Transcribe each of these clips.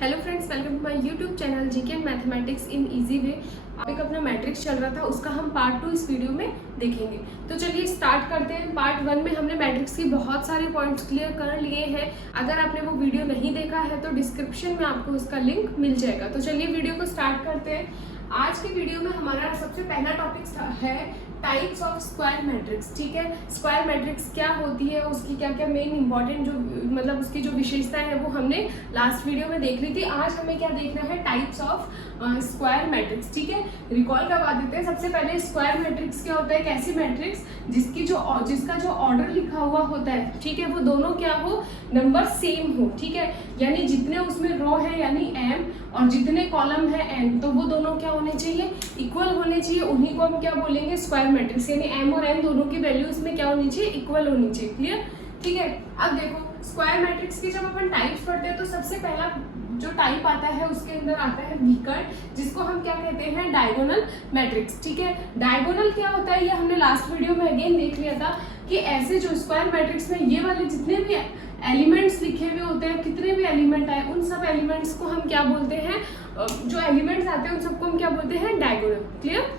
Hello friends, welcome to my YouTube channel GK and mathematics in easy way. एक अपना matrix चल रहा था, उसका हम पार्ट 2 इस वीडियो में देखेंगे। तो चलिए स्टार्ट करते हैं। पार्ट 1 में हमने मैट्रिक्स के बहुत सारे पॉइंट्स क्लियर कर लिए हैं। अगर आपने वो वीडियो नहीं देखा है तो डिस्क्रिप्शन में आपको उसका लिंक मिल जाएगा। तो चलिए वीडियो को स्टार्ट करते हैं। आज की वीडियो में हमारा सबसे पहला टॉपिक है टाइप्स ऑफ स्क्वायर मैट्रिक्स। ठीक है, स्क्वायर मैट्रिक्स क्या होती है, उसकी क्या क्या मेन इंपॉर्टेंट जो मतलब उसकी जो विशेषता है वो हमने लास्ट वीडियो में देख ली थी। आज हमें क्या देखना है, टाइप्स ऑफ स्क्वायर मैट्रिक्स। ठीक है, रिकॉल करवा देते हैं। सबसे पहले स्क्वायर मैट्रिक्स क्या होता है, एक ऐसी मैट्रिक्स जिसका जो ऑर्डर लिखा हुआ होता है, ठीक है, वो दोनों क्या हो, नंबर सेम हो। ठीक है, यानी जितने उसमें रो है यानी m और जितने कॉलम है n, तो वो दोनों क्या होने चाहिए, इक्वल होने चाहिए। उन्हीं को हम क्या बोलेंगे, स्क्वायर मैट्रिक्स। यानी m और n दोनों की वैल्यू इसमें क्या होनी चाहिए, इक्वल होनी चाहिए। क्लियर? ठीक है, अब देखो स्क्वायर मैट्रिक्स की जब अपन टाइप्स पढ़ते हैं तो सबसे पहला जो टाइप आता है उसके अंदर आता है विकर्ण, जिसको हम क्या कहते हैं, डायगोनल मैट्रिक्स। ठीक है, डायगोनल क्या होता है ये हमने लास्ट वीडियो में अगेन देख लिया था कि ऐसे जो स्क्वायर मैट्रिक्स में ये वाले जितने भी एलिमेंट्स लिखे हुए होते हैं, कितने भी एलिमेंट आए, उन सब एलिमेंट्स को हम क्या बोलते हैं, जो एलिमेंट्स आते हैं उन सबको हम क्या बोलते हैं, डायगोनल। क्लियर?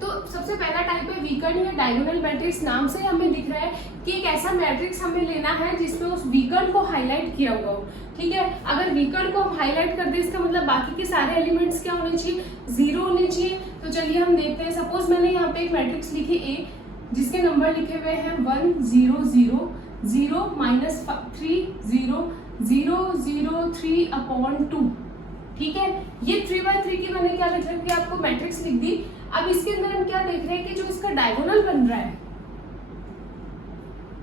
तो सबसे पहला टाइप है विकर्ण या डायगोनल मैट्रिक्स। नाम से हमें दिख रहा है कि एक ऐसा मैट्रिक्स हमें लेना है जिसमें उस विकर्ण को हाईलाइट किया हुआ हो। ठीक है, अगर विकर्ण को हम हाईलाइट कर दें इसका मतलब बाकी के सारे एलिमेंट्स क्या होने चाहिए, 0 होने चाहिए। तो चलिए हम देखते हैं। सपोज मैंने यहाँ पे एक मैट्रिक्स लिखी ए, जिसके नंबर लिखे हुए हैं 1 0 0 0 -3 0 0 0 3/2। ठीक है, ये 3/3 की मैंने क्या लिख रखी है, आपको मैट्रिक्स लिख दी। अब इसके अंदर हम क्या देख रहे हैं कि जो इसका डायगोनल बन रहा है,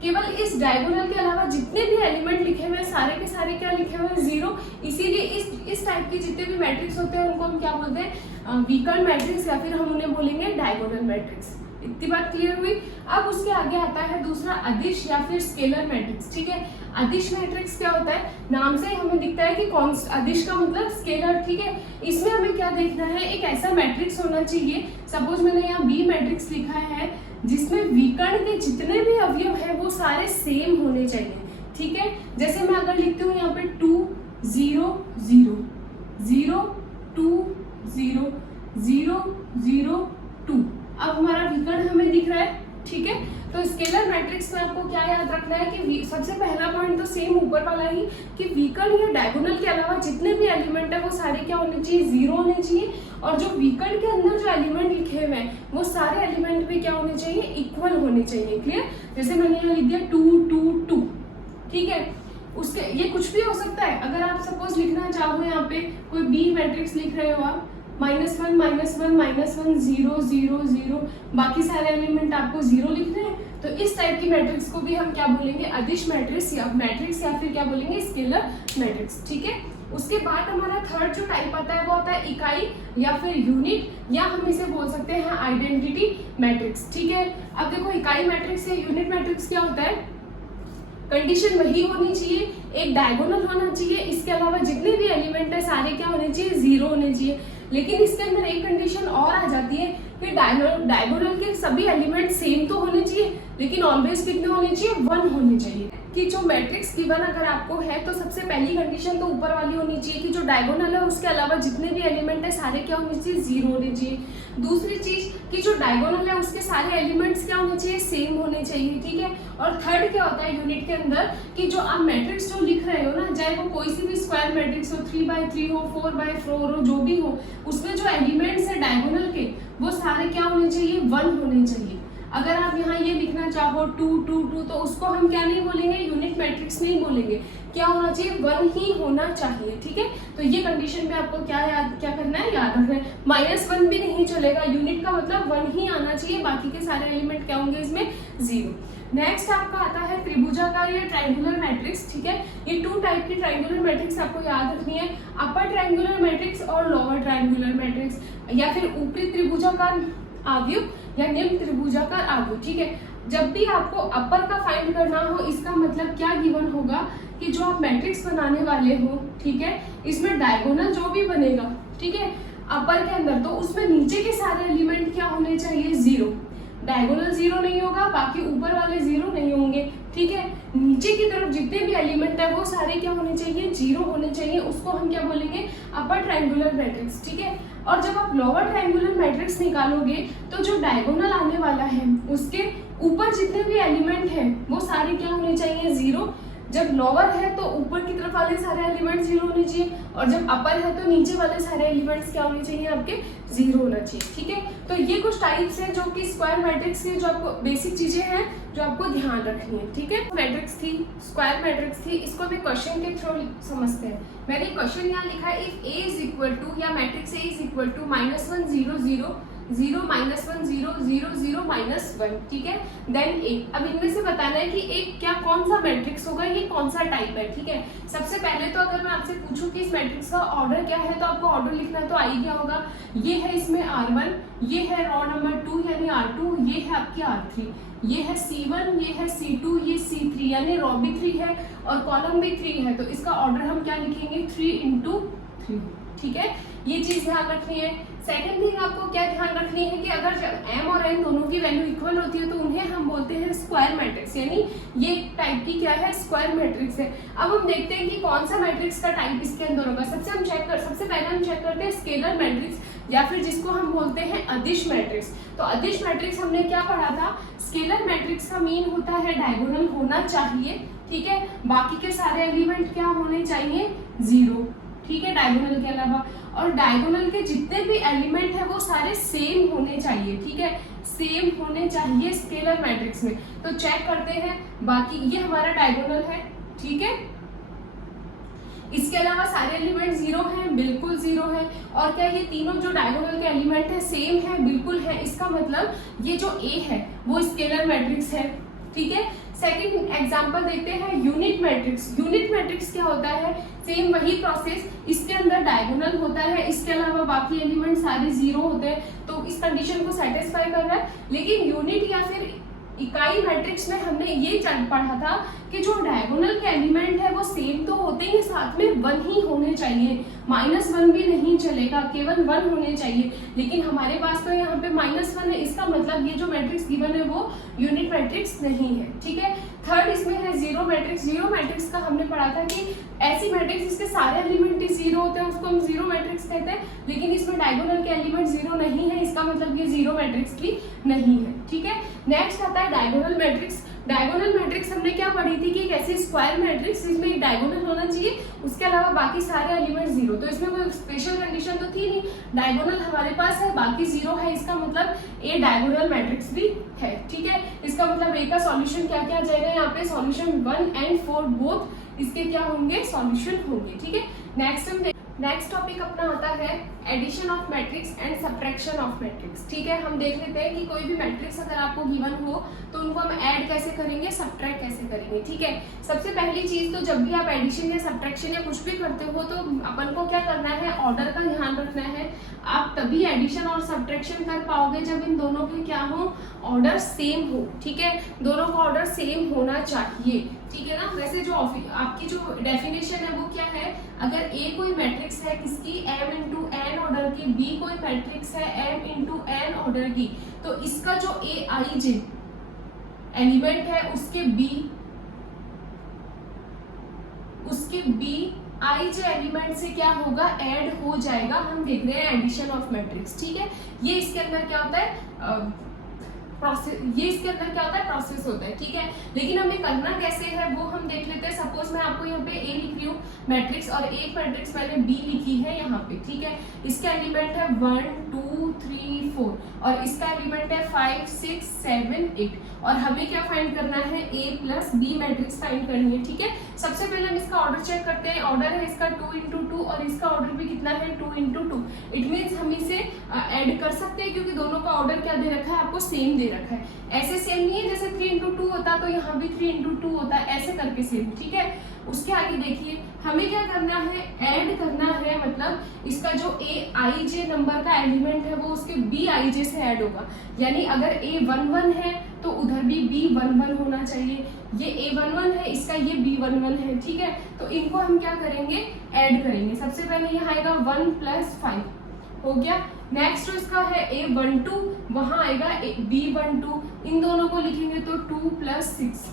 केवल इस डायगोनल के अलावा जितने भी एलिमेंट लिखे हुए हैं सारे के सारे क्या लिखे हुए हैं, 0। इसीलिए इस टाइप के जितने भी मैट्रिक्स होते हैं उनको हम क्या बोलते हैं, विकर्ण मैट्रिक्स, या फिर हम उन्हें बोलेंगे डायगोनल मैट्रिक्स। इतनी बात क्लियर हुई। अब उसके आगे आता है दूसरा अदिश या फिर स्केलर मैट्रिक्स। ठीक है, अदिश मैट्रिक्स क्या होता है, नाम से हमें दिखता है कि अदिश का मतलब स्केलर। ठीक है, इसमें हमें क्या देखना है, एक ऐसा मैट्रिक्स होना चाहिए। सपोज मैंने यहाँ बी मैट्रिक्स लिखा है जिसमें विकर्ण के जितने भी अवयव है वो सारे सेम होने चाहिए। ठीक है, जैसे मैं अगर लिखती हूँ यहाँ पे 2 0 0 0 2 0 0 0 2, अब हमारा विकर्ण हमें दिख रहा है। ठीक है, तो स्केलर मैट्रिक्स में आपको क्या याद रखना है कि सबसे पहला पॉइंट तो सेम ऊपर वाला ही, कि विकर्ण या डायगोनल के अलावा जितने भी एलिमेंट है वो सारे क्या होने चाहिए, 0 होने चाहिए। और जो विकर्ण के अंदर जो एलिमेंट लिखे हुए हैं वो सारे एलिमेंट भी क्या होने चाहिए, इक्वल होने चाहिए। क्लियर? जैसे मैंने यहाँ लिख दिया 2 2 2। ठीक है, उसके ये कुछ भी हो सकता है। अगर आप सपोज लिखना चाहो यहाँ पे कोई बी मैट्रिक्स लिख रहे हो आप, -1 -1 -1 0 0 0, बाकी सारे एलिमेंट आपको 0 लिखने हैं, तो इस टाइप की मैट्रिक्स को भी हम क्या बोलेंगे, अदिश मैट्रिक्स या फिर क्या बोलेंगे, स्केलर मैट्रिक्स। ठीक है, उसके बाद हमारा थर्ड जो टाइप आता है वो आता है इकाई या फिर यूनिट, या हम इसे बोल सकते हैं आइडेंटिटी मैट्रिक्स। ठीक है, अब देखो इकाई मैट्रिक्स या यूनिट मैट्रिक्स क्या होता है, कंडीशन वही होनी चाहिए, एक डायगोनल होना चाहिए, इसके अलावा जितने भी एलिमेंट है सारे क्या होने चाहिए, 0 होने चाहिए। लेकिन इसके अंदर एक कंडीशन और आ जाती है कि डायगोनल के सभी एलिमेंट सेम तो होने चाहिए, लेकिन ऑलवेज कितने होने चाहिए, 1 होने चाहिए। कि जो मैट्रिक्स गिवन अगर आपको है तो सबसे पहली कंडीशन तो ऊपर वाली होनी चाहिए कि जो डायगोनल है उसके अलावा जितने भी एलिमेंट है सारे क्या होने चाहिए, 0 होने चाहिए। दूसरी चीज कि जो डायगोनल है उसके सारे एलिमेंट्स क्या होने चाहिए, सेम होने चाहिए। ठीक है, और थर्ड क्या होता है यूनिट के अंदर, कि जो आप मैट्रिक्स जो लिख रहे हो ना, चाहे वो कोई सी भी स्क्वायर मैट्रिक्स हो, 3x3 हो, 4x4 हो, जो भी हो, उसमें जो एलिमेंट्स है डायगोनल के वो सारे क्या होने चाहिए, 1 होने चाहिए। अगर आप यहाँ ये लिखना चाहो 2 2 2, तो उसको हम क्या नहीं बोलेंगे, यूनिट मैट्रिक्स नहीं बोलेंगे, क्या होना चाहिए, 1 ही होना चाहिए। ठीक है, तो ये कंडीशन पे आपको क्या करना है, याद रखना है। -1 भी नहीं चलेगा, यूनिट का मतलब 1 ही आना चाहिए, बाकी के सारे एलिमेंट क्या होंगे इसमें, 0। नेक्स्ट आपका आता है त्रिभुजाकार या ट्रायंगुलर मैट्रिक्स। ठीक है, ये 2 टाइप की ट्रायंगुलर मैट्रिक्स आपको याद रखनी है, अपर ट्रायंगुलर मैट्रिक्स और लोअर ट्रायंगुलर मैट्रिक्स, या फिर ऊपरी त्रिभुजाकार आव्यूह या निम्न त्रिभुजाकार आव्यूह। ठीक है, जब भी आपको अपर का फाइंड करना हो, इसका मतलब क्या गिवन होगा कि जो आप मैट्रिक्स बनाने वाले हो, ठीक है, इसमें डायगोनल जो भी बनेगा, ठीक है, अपर के अंदर, तो उसमें नीचे के सारे एलिमेंट क्या होने चाहिए, 0। डायगोनल जीरो नहीं होगा, बाकी ऊपर वाले जीरो नहीं होंगे, ठीक है। नीचे की तरफ जितने भी एलिमेंट है वो सारे क्या होने चाहिए, जीरो होने चाहिए, उसको हम क्या बोलेंगे, अपर ट्रायंगुलर मैट्रिक्स, ठीक है। और जब आप लोअर ट्रायंगुलर मैट्रिक्स निकालोगे तो जो डायगोनल आने वाला है उसके ऊपर जितने भी एलिमेंट हैं वो सारे क्या होने चाहिए, जीरो। जब लोअर है तो ऊपर की तरफ वाले सारे एलिमेंट्स जीरो होने चाहिए, और जब अपर है तो नीचे वाले सारे एलिमेंट्स क्या होने चाहिए, आपके जीरो होना चाहिए, ठीक है। तो ये कुछ टाइप्स हैं जो कि स्क्वायर मैट्रिक्स के जो आपको बेसिक चीजें हैं जो आपको ध्यान रखनी है, ठीक है। मैट्रिक्स थी, स्क्वायर मैट्रिक्स थी, इसको हमें क्वेश्चन के थ्रू समझते हैं। मैंने क्वेश्चन यहाँ लिखा है, if a is equal to, या matrix a is equal to -1 0 0 0 -1 0 0 0 -1, ठीक है, देन ए। अब इनमें से बताना है कि एक क्या कौन सा मैट्रिक्स होगा, ये कौन सा टाइप है, ठीक है। सबसे पहले तो अगर मैं आपसे पूछूं कि इस मैट्रिक्स का ऑर्डर क्या है, तो आपको ऑर्डर लिखना तो आई क्या होगा, ये है इसमें R1, ये है रो नंबर 2 यानी R2, ये है आपकी R3, ये है C1, ये है C2, ये C3, यानी रो भी 3 है और कॉलम भी 3 है, तो इसका ऑर्डर हम क्या लिखेंगे, 3 × 3, ठीक है। ये चीज ध्यान रखनी है। सेकंड थिंग आपको क्या ध्यान रखनी है कि अगर जब m और n दोनों की वैल्यू इक्वल होती है तो उन्हें हम बोलते हैं स्क्वायर मैट्रिक्स, यानी ये टाइप की क्या है, स्क्वायर मैट्रिक्स है। अब हम देखते हैं कि कौन सा मैट्रिक्स का टाइप इसके अंदर होगा। सबसे पहले हम चेक करते हैं स्केलर मैट्रिक्स, या फिर जिसको हम बोलते हैं अदिश मैट्रिक्स। तो अदिश मैट्रिक्स हमने क्या पढ़ा था, स्केलर मैट्रिक्स का मीन होता है डायगोनल होना चाहिए, ठीक है, बाकी के सारे एलिमेंट क्या होने चाहिए, जीरो, ठीक है, डायगोनल के अलावा। और डायगोनल के जितने भी एलिमेंट है वो सारे सेम होने चाहिए, ठीक है, सेम होने चाहिए स्केलर मैट्रिक्स में। तो चेक करते हैं, बाकी ये हमारा डायगोनल है, ठीक है, इसके अलावा सारे एलिमेंट जीरो हैं, बिल्कुल जीरो है। और क्या ये तीनों जो डायगोनल के एलिमेंट है सेम है, बिल्कुल है। इसका मतलब ये जो ए है वो स्केलर मैट्रिक्स है, ठीक है। सेकंड एग्जांपल देखते हैं यूनिट मैट्रिक्स। यूनिट मैट्रिक्स क्या होता है, सेम वही प्रोसेस, इसके अंदर डायगोनल होता है, इसके अलावा बाकी एलिमेंट सारे जीरो होते हैं, तो इस कंडीशन को सेटिस्फाई कर रहा है। लेकिन यूनिट या फिर इकाई मैट्रिक्स में हमने ये पढ़ा था कि जो डायगोनल के एलिमेंट है वो सेम तो होते ही, साथ में 1 ही होने चाहिए, -1 भी नहीं चलेगा, केवल 1 होने चाहिए। लेकिन हमारे पास तो यहाँ पे -1 है, इसका मतलब ये जो मैट्रिक्स गिवन है वो यूनिट मैट्रिक्स नहीं है, ठीक है। थर्ड इसमें है जीरो मैट्रिक्स। जीरो मैट्रिक्स का हमने पढ़ा था कि ऐसी मैट्रिक्स जिसके सारे एलिमेंट ही जीरो होते हैं उसको हम जीरो मैट्रिक्स कहते हैं, लेकिन इसमें डायगोनल के एलिमेंट जीरो नहीं है, इसका मतलब ये जीरो मैट्रिक्स भी नहीं है, ठीक है। नेक्स्ट आता है डायगोनल मैट्रिक्स। डायगोनल मैट्रिक्स हमने क्या पढ़ी थी कि एक ऐसी स्क्वायर मैट्रिक्स जिसमें एक डायगोनल होना चाहिए, उसके अलावा बाकी सारे एलिमेंट जीरो। तो इसमें कोई स्पेशल कंडीशन तो थी नहीं, डायगोनल हमारे पास है, बाकी जीरो है, इसका मतलब ए डायगोनल मैट्रिक्स भी है, ठीक है। इसका मतलब ए का सॉल्यूशन क्या क्या आ जाएगा, यहाँ पे सॉल्यूशन 1 और 4 बोथ इसके क्या होंगे, सॉल्यूशन होंगे, ठीक है। नेक्स्ट टॉपिक अपना आता है addition of matrix and subtraction of matrix, ठीक है। हम देख लेते हैं कि कोई भी मैट्रिक्स अगर आपको गिवन हो तो उनको हम ऐड कैसे करेंगे, सब्ट्रैक्ट कैसे करेंगे, ठीक है। सबसे पहली चीज तो जब भी आप एडिशन या सब्ट्रैक्शन या कुछ भी करते हो तो अपन को क्या करना है, ऑर्डर का ध्यान रखना है। आप तभी एडिशन और सब्ट्रैक्शन कर पाओगे जब इन दोनों के क्या हो, ऑर्डर सेम हो, ठीक है, दोनों का ऑर्डर सेम होना चाहिए, ठीक है ना। वैसे जो आपकी जो डेफिनेशन है वो क्या है, अगर ए कोई मैट्रिक्स है किसकी, m × n ऑर्डर की, b कोई मैट्रिक्स है m × n ऑर्डर की, तो इसका जो aij एलिमेंट है उसके bij एलिमेंट से क्या होगा, ऐड हो जाएगा। हम देख रहे हैं एडिशन ऑफ मैट्रिक्स, ठीक है। ये इसके अंदर क्या होता है, प्रोसेस होता है, ठीक है। लेकिन हमें करना कैसे है वो हम देख लेते हैं। सपोज मैं आपको यहाँ पे ए लिख रही हूँ मैट्रिक्स, और एक मैट्रिक्स मैंने बी लिखी है यहाँ पे, ठीक है। इसका एलिमेंट है 1 2 3 4 और इसका एलिमेंट है 5 6 7 8, और हमें क्या फाइंड करना है, ए प्लस बी मैट्रिक्स फाइंड करनी है, ठीक है। सबसे पहले हम इसका ऑर्डर चेक करते हैं। ऑर्डर है इसका 2 × 2 और इसका ऑर्डर भी कितना है, 2 × 2। इट मीन्स हम इसे ऐड कर सकते हैं क्योंकि दोनों का ऑर्डर क्या दे रखा है, आपको सेम दे रखा है। ऐसे सेम नहीं है जैसे 3 × 2 होता तो यहाँ भी 3 × 2 होता, ऐसे करके सेम, ठीक है। उसके आगे देखिए हमें क्या करना है, ऐड करना है, मतलब इसका जो aij नंबर का एलिमेंट है वो उसके bij से ऐड होगा। यानी अगर a11 है तो उधर भी b11 होना चाहिए। ये a11 है, इसका ये b11 है, ठीक है। तो इनको हम क्या करेंगे, ऐड करेंगे। सबसे पहले यहाँ आएगा 1 + 5, हो गया। नेक्स्ट जो इसका है A12, वहां आएगा B12, इन दोनों को लिखेंगे तो 2 + 6,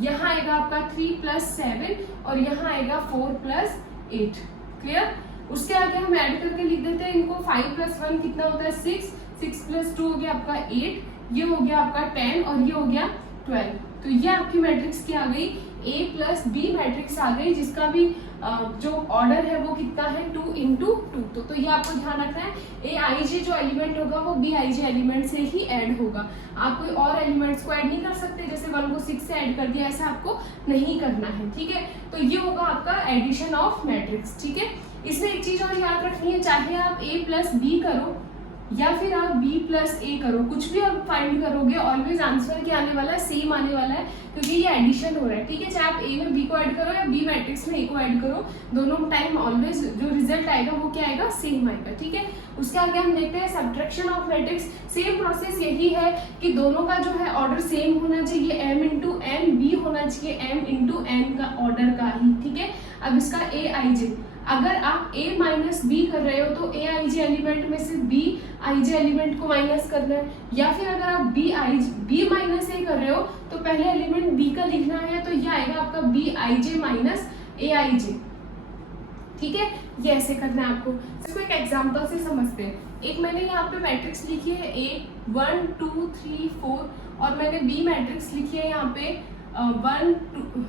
यहाँ आएगा आपका 3 + 7 और यहाँ आएगा 4 + 8। क्लियर? उसके आगे हम ऐड करके लिख देते हैं इनको। 5 + 1 कितना होता है 6, 6 + 2 हो गया आपका 8, ये हो गया आपका 10 और ये हो गया 12। तो ये आपकी मैट्रिक्स की आ गई, A + B मैट्रिक्स आ गई, जिसका भी जो ऑर्डर है वो कितना है 2 × 2। तो ये आपको ध्यान रखना है, Aij जो एलिमेंट होगा वो Bij एलिमेंट से ही ऐड होगा। आप कोई और एलिमेंट्स को ऐड नहीं कर सकते, जैसे 1 को 6 से ऐड कर दिया, ऐसा आपको नहीं करना है। ठीक है, तो ये होगा आपका एडिशन ऑफ मैट्रिक्स। ठीक है, इसमें एक चीज और याद रखनी है, चाहे आप A + B करो या फिर आप B + A करो, कुछ भी आप फाइंड करोगे ऑलवेज आंसर क्या आने वाला है, सेम आने वाला है, क्योंकि ये एडिशन हो रहा है। ठीक है, चाहे आप A में B को ऐड करो या B मैट्रिक्स में A को ऐड करो, दोनों टाइम ऑलवेज जो रिजल्ट आएगा वो क्या आएगा, सेम आएगा। ठीक है, उसके आगे हम देखते हैं subtraction of matrix. Same process यही है कि दोनों का जो है ऑर्डर सेम होना चाहिए, M × N, B होना चाहिए M × N का ऑर्डर का ही। ठीक है, अब इसका Aij, अगर आप A - B कर रहे हो तो Aij एलिमेंट में से Bij एलिमेंट को माइनस करना है, या फिर अगर आप B - A कर रहे हो तो पहले एलिमेंट B का लिखना है, तो ये आएगा आपका Bij - Aij। ठीक है, ये ऐसे करना है आपको। इसको एक एग्जांपल से समझते हैं। एक मैंने यहाँ पे मैट्रिक्स लिखी है A 1 2 3 4 और मैंने B मैट्रिक्स लिखी है यहाँ पे 1 2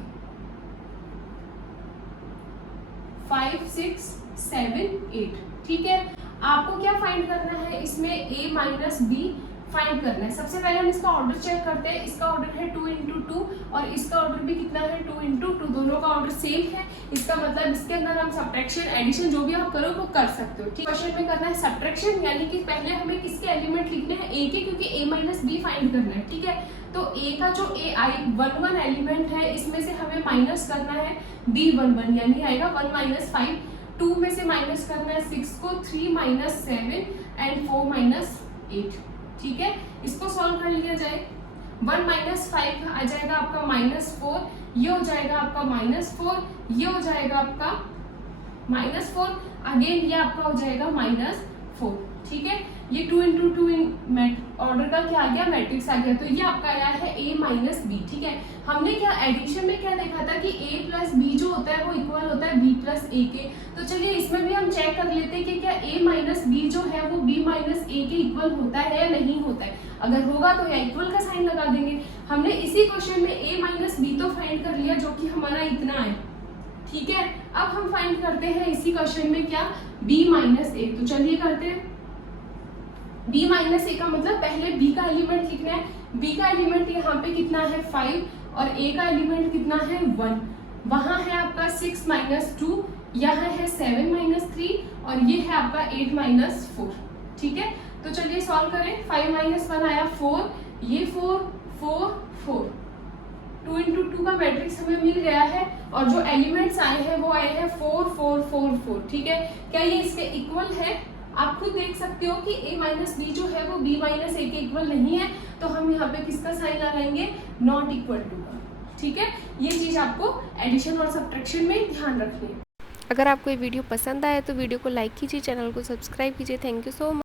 5 6 7 8। ठीक है, आपको क्या फाइंड करना है, इसमें A - B फाइंड करना है। सबसे पहले हम इसका ऑर्डर चेक करते हैं। इसका ऑर्डर है 2 × 2 और इसका ऑर्डर भी कितना है 2 × 2, दोनों का ऑर्डर सेम है। इसका मतलब इसके अंदर हम सब्ट्रैक्शन एडिशन जो भी आप करो वो कर सकते हो। ठीक, क्वेश्चन में करना है सब्ट्रैक्शन, यानी कि पहले हमें किसके एलिमेंट लिखने हैं, A के, क्योंकि A - B फाइंड करना है। ठीक है, तो A का जो A11 एलिमेंट है इसमें से हमें माइनस करना है B11, यानी आएगा 1 - 5। 2 में से माइनस करना है 6 को, 3 - 7 एंड 4 - 8। ठीक है, इसको सॉल्व कर लिया जाए। 1 - 5 आ जाएगा आपका -4, ये हो जाएगा आपका -4, ये हो जाएगा आपका -4, अगेन ये आपका हो जाएगा -4। ठीक है, ये 2 × 2 ऑर्डर का क्या आ गया, मैट्रिक्स आ गया। तो ये आपका आया है A - B। ठीक है, हमने क्या एडिशन में क्या देखा था कि A + B जो होता है वो इक्वल होता है B + A के। तो चलिए इसमें भी हम चेक कर लेते हैं कि क्या A - B जो है वो B - A के इक्वल होता है या नहीं होता है। अगर होगा तो या इक्वल का साइन लगा देंगे। हमने इसी क्वेश्चन में A - B तो फाइंड कर लिया, जो कि हमारा इतना है। ठीक है, अब हम फाइंड करते हैं इसी क्वेश्चन में क्या, B - A। तो चलिए करते हैं। B - A का मतलब पहले B का एलिमेंट लिखना है। B का एलिमेंट यहाँ पे कितना है 5 और A का एलिमेंट कितना है 1। वहाँ है आपका 6 - 2, यहाँ है 7 - 3 और ये है आपका 8 - 4। ठीक है, तो चलिए सॉल्व करें। 5 - 1 आया 4, ये 4 4 4, 2 × 2 का मैट्रिक्स हमें मिल गया है और जो एलिमेंट्स आए हैं वो आए हैं 4 4 4 4। ठीक है, क्या ये इसके इक्वल है? आप खुद देख सकते हो कि A - B जो है वो B - A के इक्वल नहीं है, तो हम यहाँ पे किसका साइन लगाएंगे, नॉट इक्वल टू का। ठीक है, ये चीज आपको एडिशन और सब्ट्रैक्शन में ध्यान रखनी है। अगर आपको ये वीडियो पसंद आए तो वीडियो को लाइक कीजिए, चैनल को सब्सक्राइब कीजिए। Thank you so much.